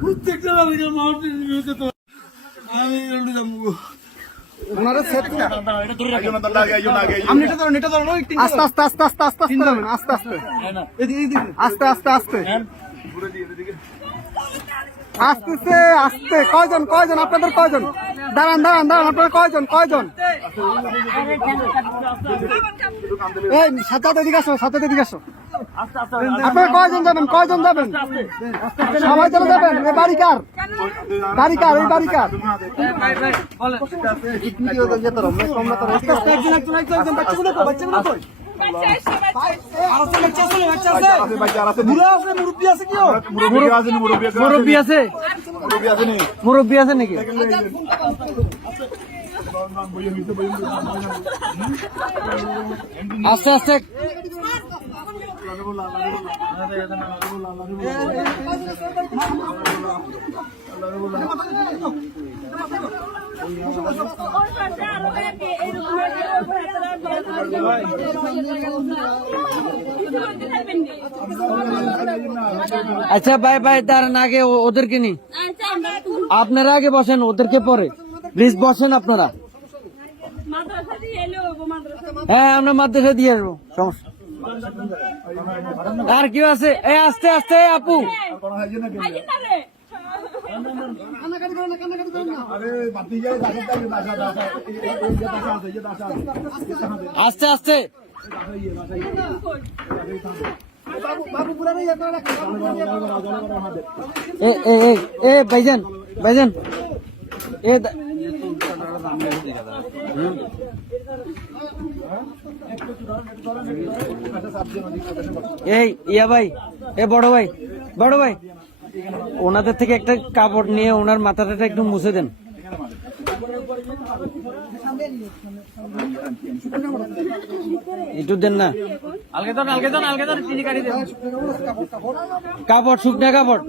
প্রত্যেকটা আস্তে আস্তে আস্তে আস্তে আস্তে আস্তে নামেন, আস্তে আস্তে আস্তে আস্তে আস্তে আস্তে আস্তে। কয়জন কয়জন আপনাদের কয়জন? দাঁড়ান দাঁড়ান দাঁড়ান, আপনাদের কয়জন কয়জন? এই সাথে এদিকে আসো, সাথে এদিকে আসো। আপনারা কয়জন যাবেন? কয়জন যাবেন? সবাই চলে যাবেন? এই বাড়ি কার? বাড়ি কার? এই বাড়ি কার? মুরব্বী আছে? মুরব্বী আছে নাকি? আস্তে আস্তে আচ্ছা ভাই ভাই দাঁড়ান, আগে ওদেরকে নি, আপনারা আগে বসেন, ওদেরকে পরে প্লিজ বসেন আপনারা। হ্যাঁ আমরা মাদ্রাসা দিয়ে আসবো, সমস্যা। আর কেউ আছে? আস্তে আস্তে আপু, আস্তে আস্তে। ভাইজান ভাইজান এই ইয়া ভাই, বড় ভাই, বড় ভাই, ওনাদের থেকে একটা কাপড় নিয়ে ওনার মাথাটা একটু মুছে দেন। একটু দেন না, কাপড়, শুকনা কাপড়।